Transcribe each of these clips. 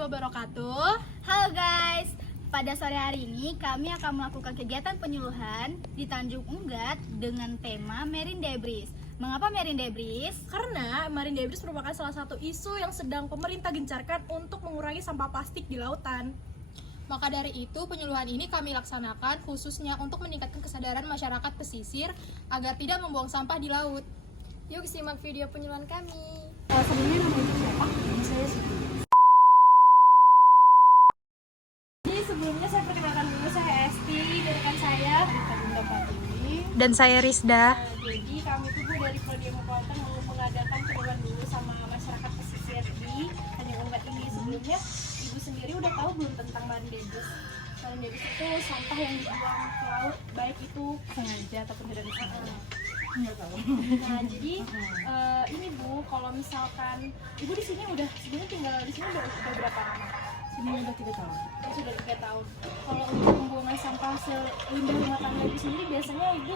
wabarakatuh. Halo guys, pada sore hari ini kami akan melakukan kegiatan penyuluhan di Tanjung Unggat dengan tema Marine Debris. Mengapa Marine Debris? Karena marine debris merupakan salah satu isu yang sedang pemerintah gencarkan untuk mengurangi sampah plastik di lautan. Maka dari itu, penyuluhan ini kami laksanakan khususnya untuk meningkatkan kesadaran masyarakat pesisir agar tidak membuang sampah di laut. Yuk simak video penyuluhan kami. Sebelumnya nama ibu siapa? Nama saya Siti. Jadi sebelumnya saya perkenalkan dulu, saya Esti, dan rekan saya Rita Bunda Fatini. Dan saya Rizda. Jadi kami tuh dari Prodi Ilmu Kelautan mau mengadakan penyuluhan dulu sama masyarakat pesisir di Tanjung Unggat ini. Sebelumnya ibu sendiri udah tahu belum tentang marine debris? Marine debris itu sampah yang dibuang ke laut, baik itu Sengaja ataupun tidak disengaja? nggak tahu. Nah jadi ini Bu, kalau misalkan ibu di sini udah sebelumnya tinggal di sini udah berapa lama? Sini udah 3 tahun. Sudah 3 tahun. Kalau untuk pembuangan sampah selimbah rumah tangga ibu sendiri biasanya ibu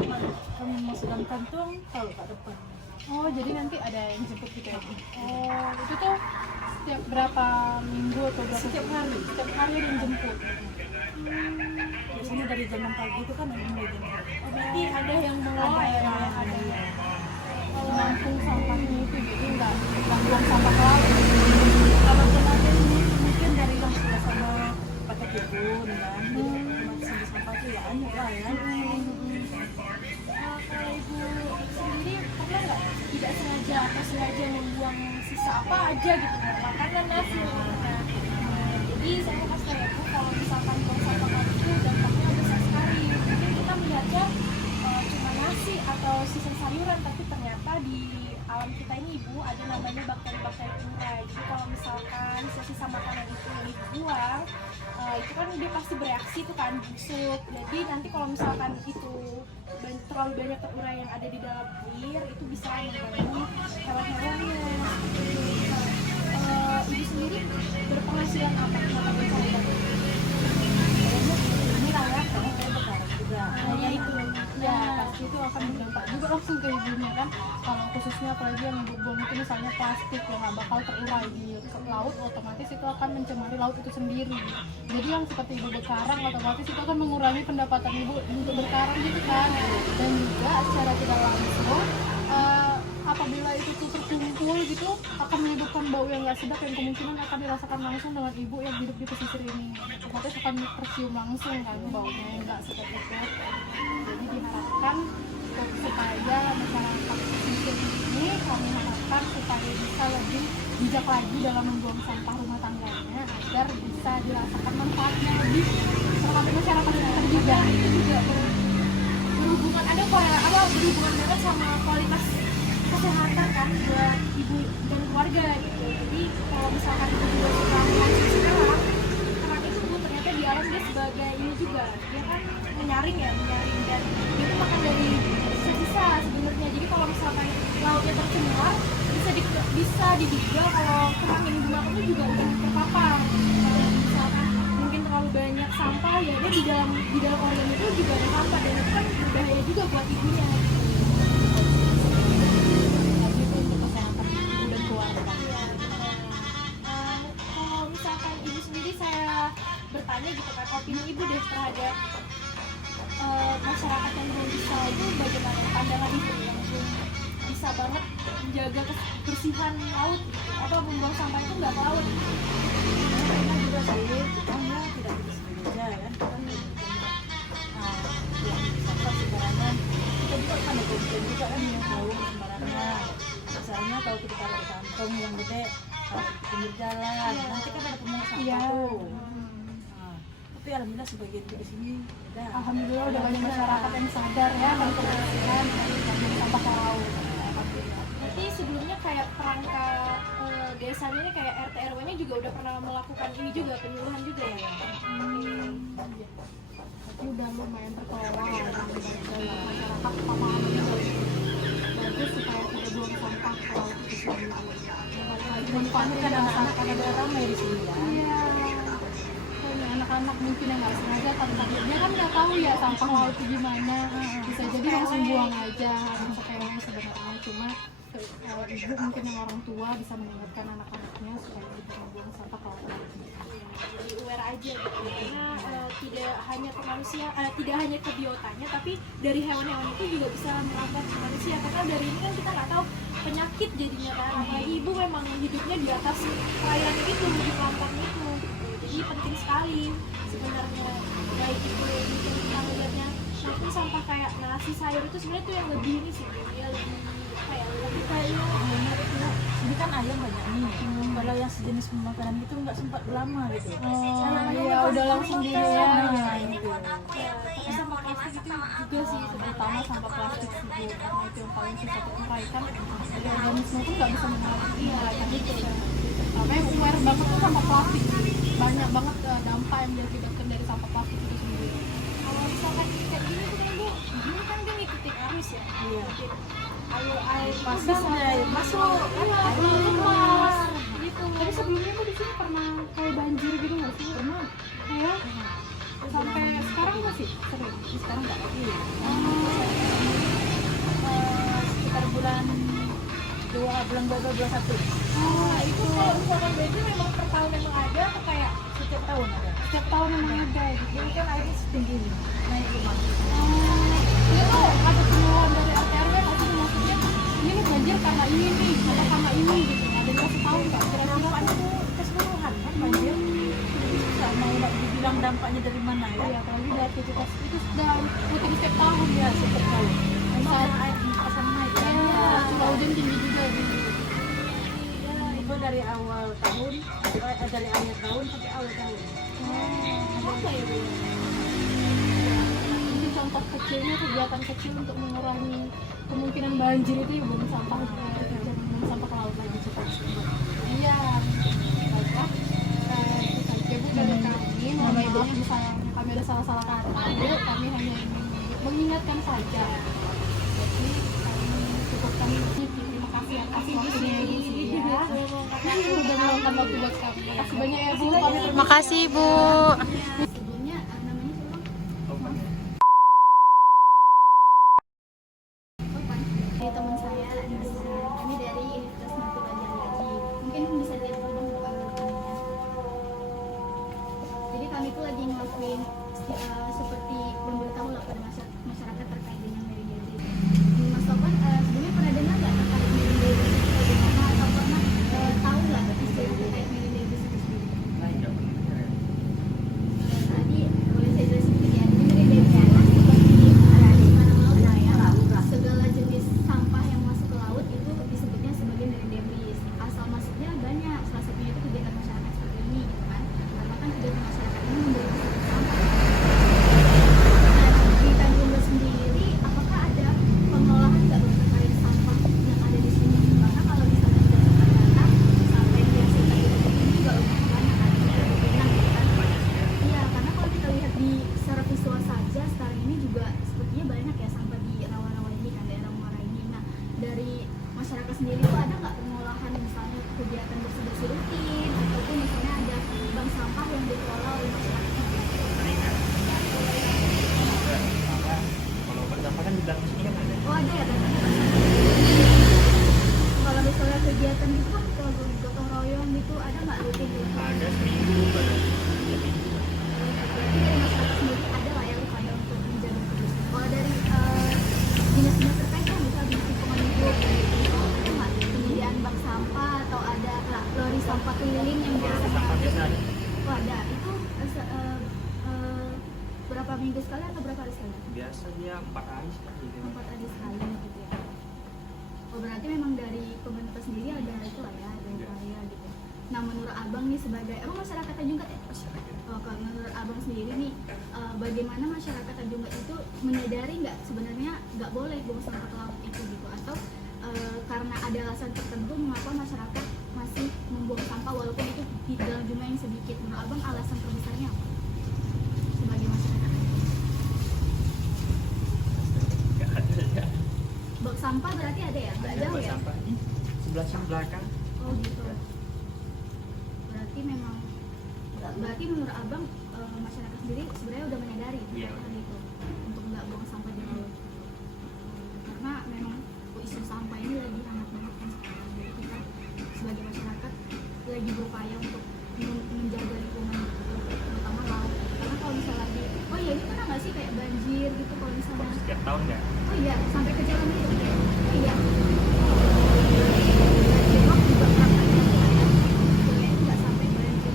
gimana? Kami masukkan kantung, tahu Pak depan. Oh, jadi nanti ada yang jemput gitu ya? Oh, itu tuh setiap berapa minggu atau berapa? Setiap hari. Setiap hari ada yang jemput. Biasanya dari jam 6 pagi itu kan ada mulai jam 1. Oh, berarti ada yang mengelola ya? Ada Iya. yang menampung sampahnya itu, jadi nggak buang sampah ke laut. Kalau kemarin mungkin dari yang sama pakai kebun kan, jadi otomatis sampah itu ya banyak lah ya. Kalau ibu sendiri pernah nggak tidak sengaja atau sengaja membuang sisa apa aja gitu, makanan, nasi, nah, jadi saya mau kasih tahu ya Bu, kalau misalkan buang sampah plastik itu dampaknya besar sekali. Mungkin kita melihatnya cuma nasi atau sisa sayuran, tapi ternyata di alam kita ini Ibu ada namanya bakteri-bakteri pengurai. Jadi kalau misalkan sisa makanan itu dibuang, itu kan dia pasti bereaksi tuh kan, busuk. Jadi nanti kalau misalkan itu terlalu banyak terurai yang ada di dalam air, itu bisa mengganggu hewan-hewannya. Ibu sendiri berpenghasilan apa? Kenapa mencari batu? Ini lah ya, karena saya bekarang juga. Nah, ya itu. Ya, pasti itu akan berdampak juga langsung ke ibunya kan. Kalau khususnya apalagi yang ibu buang itu misalnya plastik yang nggak bakal terurai di laut, otomatis itu akan mencemari laut itu sendiri. Jadi yang seperti ibu berkarang, otomatis itu akan mengurangi pendapatan ibu untuk berkarang gitu kan. Dan juga secara tidak langsung apabila itu tuh terkumpul gitu akan menyebabkan bau yang nggak sedap yang kemungkinan akan dirasakan langsung dengan ibu yang hidup di pesisir ini. Otomatis akan tercium langsung kan baunya yang nggak sedap itu. Jadi diharapkan supaya masyarakat pesisir ini kami harapkan supaya bisa lebih bijak lagi dalam membuang sampah rumah tangganya agar bisa dirasakan manfaatnya lebih terhadap masyarakat sekitar juga. Itu juga berhubungan berhubungan banget sama kualitas kesehatan kan buat ibu dan keluarga gitu. Jadi kalau misalkan ibu juga suka mengonsumsi sekarang itu Bu ternyata di alam dia sebagai ini juga, dia kan menyaring dan dia itu makan dari sisa sebenarnya. Jadi kalau misalkan lautnya tercemar bisa diduga kalau kerang yang dimakannya juga udah terpapar. Kalau misalkan mungkin terlalu banyak sampah ya dia di dalam organ itu juga ada sampah dan itu kan berbahaya juga buat ibunya. Kalau misalkan ibu sendiri saya bertanya gitu kan, opini ibu deh terhadap masyarakat yang belum bisa itu bagaimana pandangan ibu yang belum bisa banget menjaga kebersihan laut gitu, apa membuang sampah itu nggak ke laut gitu. Mereka juga sih, kita tidak bisa sengaja ya kan. Yang sampah sembarangan, kita juga kan ada komplain juga kan yang bau sembarangan. Misalnya kalau kita taruh di kantong yang gede, taruh di pinggir jalan, nanti kan ada pemungut sampah tuh. Nah, tapi alhamdulillah sebagian di sini udah. Alhamdulillah udah banyak masyarakat yang sadar ya memperhatikan dari sampah ke laut. Berarti sebelumnya kayak perangkat desanya ini kayak RT RW-nya juga udah pernah melakukan ini juga penyuluhan juga ya. Tapi udah lumayan terkelola dalam masyarakat pemahamannya bagus supaya tidak buang sampah ke laut itu sendiri. Manfaatnya kan anak-anak ada ramai di sini ya. Iya. Anak-anak mungkin yang nggak sengaja tapi dia kan nggak tahu ya sampah laut itu gimana, bisa jadi langsung buang aja langsung sepele sebenarnya. Cuma ibu mungkin yang orang tua bisa mengingatkan anak-anaknya supaya tidak membuang sampah ke laut. Jadi aware aja gitu, karena tidak hanya ke manusia, tidak hanya ke biotanya, tapi dari hewan-hewan itu juga bisa merambat ke manusia. Karena dari ini kan kita nggak tahu penyakit jadinya kan, apalagi ibu memang hidupnya di atas perairan itu, di pelampung itu. Jadi penting sekali sebenarnya, baik itu mungkin kita melihatnya maupun sampah kayak nasi sayur itu sebenarnya itu yang lebih ini sih, dia lebih apa ya, lebih kayak Ini kan ayam banyak nih. Kalau yang sejenis makanan itu nggak sempat lama gitu. Iya udah langsung gini ya. tapi sama plastik itu Juga sih terutama sampah plastik sih Bu, karena itu yang paling susah teruraikan. Jadi organisme itu nggak bisa menguraikan itu kan. Makanya aware banget tuh sampah plastik. Banyak banget dampak yang diakibatkan dari sampah plastik itu sendiri. kalau misalkan kayak gini tuh kan bu, ini kan dia ngikutin arus ya. Iya. Ayo air Pasti udah air masuk. air lepas gitu. Tapi sebelumnya tuh di sini pernah kayak banjir gitu nggak sih? Pernah. Iya. Sampai sekarang masih sering. Sekarang nggak lagi. Sekitar bulan 2, bulan 1. Nah itu kalau misalkan banjir memang per tahun memang ada atau kayak Setiap tahun ada. Setiap tahun memang ada gitu. Ini kan airnya setinggi ini, naik rumah. Ini tuh ada keluhan dari RT RW nggak sih, maksudnya ini nih banjir karena ini nih, atau karena ini gitu. Ada yang kasih tahu nggak kira-kira? Dampaknya tuh keseluruhan kan banjir. Bisa mau nggak dibilang dampaknya dari mana ya? Iya, apalagi dari aktivitas itu sudah rutin setiap tahun Ya setiap tahun. Memang Saat- air pasang naik kan? ya, curah hujan tinggi juga gitu. Ya itu dari awal tahun, dari akhir tahun sampai awal tahun. apa ya bu? Mungkin contoh kecilnya kegiatan kecil untuk mengurangi kemungkinan banjir itu ya buang sampah, jangan buang sampah ke laut lagi cepat. Iya, baiklah. Itu saja Bu dari kami. Mohon maaf misalnya kami ada salah-salah kata, Bu. Kami hanya ingin mengingatkan saja. Jadi kami cukupkan terima kasih atas waktunya Ibu Sia. Sudah meluangkan waktu buat kami. Terima kasih banyak ya Bu. Makasih Bu. Sebelumnya namanya siapa? Dari teman saya Anissa. Kami dari Universitas Mati Banjarmasin. Mungkin bisa lihat dulu dong rekannya. Jadi kami tuh lagi ngelakuin seperti memberitahu lah pada masyarakat terkait dengan Mary Davis. Mas Topan sebelumnya pernah dengar nggak terkait Mary Davis? Bagaimana atau pernah tahu nggak istilah terkait Mary Davis itu sendiri? Tadi boleh saya jelasin sedikit ya. Jadi Mary Davis itu seperti di mana-mana lah ya. Segala jenis sampah yang masuk ke laut itu disebutnya sebagai Mary Davis. Asal masuknya banyak. Salah satunya itu kegiatan masyarakat seperti ini, gitu kan? Karena kan kegiatan masyarakat ini memberi sampah. Nah, di Tanjung Bas sendiri, apakah ada pengolahan nggak Bang, terkait sampah yang ada di sini? Karena kalau misalnya berdasarkan data, sampah yang dihasilkan di Tanjung ini juga lumayan banyak kan? Nah, kan? Iya, karena kalau kita lihat di secara visual saja sekarang ini juga sepertinya banyak ya sampah di rawa-rawa ini kan, daerah muara ini. Nah, dari masyarakat sendiri itu ada nggak pengolahan misalnya kegiatan bersih-bersih rutin ataupun misalnya ada bank sampah yang dikelola oleh masyarakat? Kalau berdampak kan di belakang sini kan ada. Oh ada ya kan? Kalau misalnya kegiatan gitu kan kalau gotong royong gitu ada nggak rutin gitu? Ada seminggu, ada 3 minggu. Berarti dari masyarakat sendiri ada lah ya upaya untuk menjaga kebersihan. Kalau dari dinas-dinas terkait kan misalnya di lingkungan hidup gitu, ada nggak penyediaan bank sampah atau ada lori sampah keliling yang biasa Sampah mengalir? biasa ada. Oh ada. Itu berapa minggu sekali atau berapa hari sekali? Biasa dia 4 hari sekali. 4 hari sekali gitu ya. Oh berarti memang dari pemerintah sendiri ada itu lah ya, ada upaya gitu. Nah menurut abang nih sebagai emang masyarakat Tanjung Gat ya? Masyarakat. Oh, kalau menurut abang sendiri nih, bagaimana masyarakat Tanjung Gat itu menyadari nggak sebenarnya nggak boleh buang sampah ke laut itu gitu, atau karena ada alasan tertentu mengapa masyarakat masih membuang sampah walaupun itu di dalam jumlah yang sedikit? Menurut abang alasan terbesarnya apa? Sebagai masyarakat Tanjung Gat. Nggak ada ya. Bank sampah berarti ada ya? Nggak jauh Buat ya? sampah ini sebelah sini belakang. Oh gitu. Berarti memang, berarti menurut abang masyarakat sendiri sebenarnya udah menyadari Iya. hal itu banjir gitu kalau misalnya. Setiap tahun ya? Oh iya, sampai ke jalan itu. Oh iya. Banjirop juga perasaan yang ada. Kayaknya nggak sampai banjir.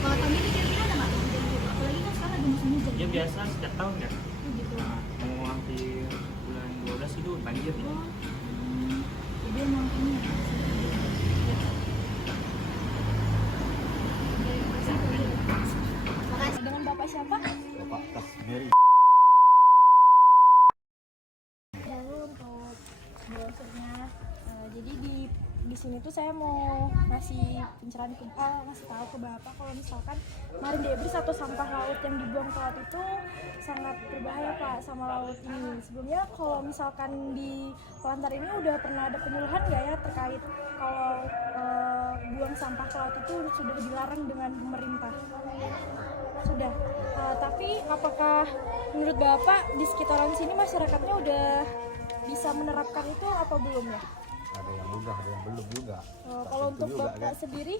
Kalau tahun ini kira-kira ada nggak banjir? Apalagi kan sekarang ada musim hujan. Ya biasa setiap tahun ya. Oh, gitu. Nah, mau hampir bulan 12 itu banjir ya. Oh, jadi emang ini ya. Makasih. Dengan Bapak siapa? Bapak Kasmiri. Lalu untuk browsernya, jadi di sini tuh saya mau ngasih pencerahan ngasih tahu ke Bapak kalau misalkan marine debris atau sampah laut yang dibuang ke laut itu sangat berbahaya Pak sama laut ini. Sebelumnya kalau misalkan di Pelantar ini udah pernah ada penyuluhan nggak ya terkait kalau buang sampah ke laut itu sudah dilarang dengan pemerintah? Sudah. Tapi apakah menurut Bapak di sekitaran sini masyarakatnya udah bisa menerapkan itu apa belum ya? Ada yang udah, ada yang belum juga. Kalau untuk juga, Bapak kan? sendiri,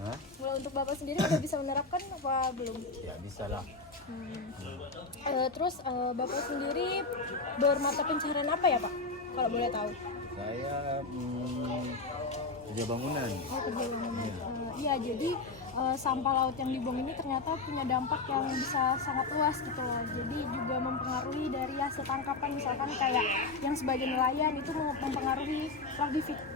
Hah? kalau untuk Bapak sendiri udah bisa menerapkan apa belum? Ya bisa lah. Terus Bapak sendiri bermata pencaharian apa ya Pak? Kalau boleh tahu? Saya kerja bangunan. Oh, kerja bangunan. Iya, jadi sampah laut yang dibuang ini ternyata punya dampak yang bisa sangat luas gitu loh. Jadi juga mempengaruhi dari hasil tangkapan, misalkan kayak yang sebagai nelayan itu mempengaruhi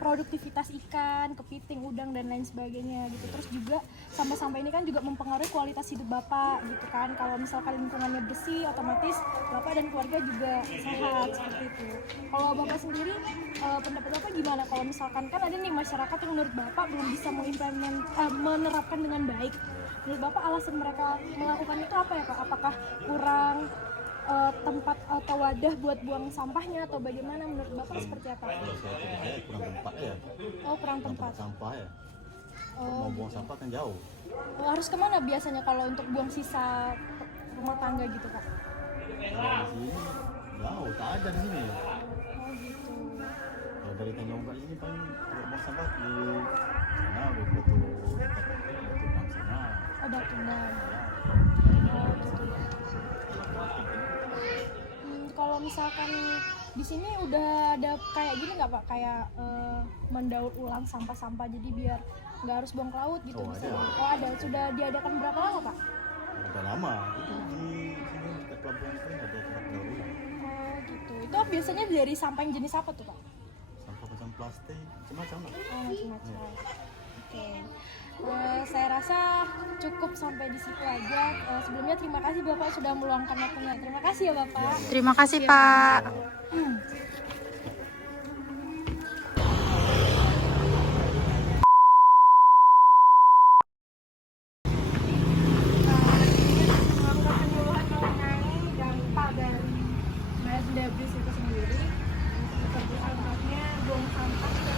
produktivitas ikan, kepiting, udang dan lain sebagainya gitu. Terus juga sampah-sampah ini kan juga mempengaruhi kualitas hidup Bapak gitu kan. Kalau misalkan lingkungannya bersih, otomatis Bapak dan keluarga juga sehat seperti itu. Kalau Bapak sendiri pendapat Bapak gimana kalau misalkan kan ada nih masyarakat yang menurut Bapak belum bisa menerapkan dengan baik. Menurut Bapak alasan mereka melakukan itu apa ya Pak? Apakah kurang tempat atau wadah buat buang sampahnya atau bagaimana menurut Bapak seperti apa? Kalau saya kerja kurang tempat ya. Oh, kurang tempat. Sampah ya. Oh, Mau buang sampah kan jauh. harus kemana biasanya kalau untuk buang sisa rumah tangga gitu Pak? Kalau di sini jauh, tak ada di sini. Oh gitu. Kalau dari Tanjung Ombak ini paling kalau buang sampah di sana Batu Dam sana. Oh, Batu Dam. Oh gitu. Kalau misalkan di sini udah ada kayak gini nggak Pak? Kayak mendaur ulang sampah-sampah jadi biar nggak harus buang ke laut gitu Oh, misalnya. ada. Oh ada. Sudah diadakan berapa lama Pak? Udah lama. Itu di sini dekat pelabuhan itu ada tempat daur ulang. Oh gitu. Itu biasanya dari sampah yang jenis apa tuh Pak? Sampah macam plastik, macam-macam lah. Oh macam-macam. Oke. Saya rasa cukup sampai di situ aja. Sebelumnya terima kasih Bapak sudah meluangkan waktunya. Terima kasih ya Bapak. Terima kasih Pak. Melakukan penyuluhan mengenai dampak dari marine debris itu sendiri. Seperti contohnya buang sampah ke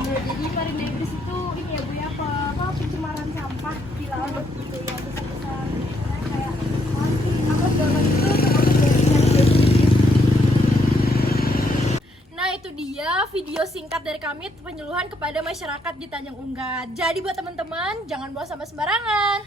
jadi marine debris itu ini ya Bu ya, pencemaran sampah di laut gitu ya, besar-besar kayak plastik apa segala macam itu termasuk dari marine debris. Nah itu dia video singkat dari kami penyuluhan kepada masyarakat di Tanjung Unggat. Jadi buat teman-teman jangan buang sampah sembarangan.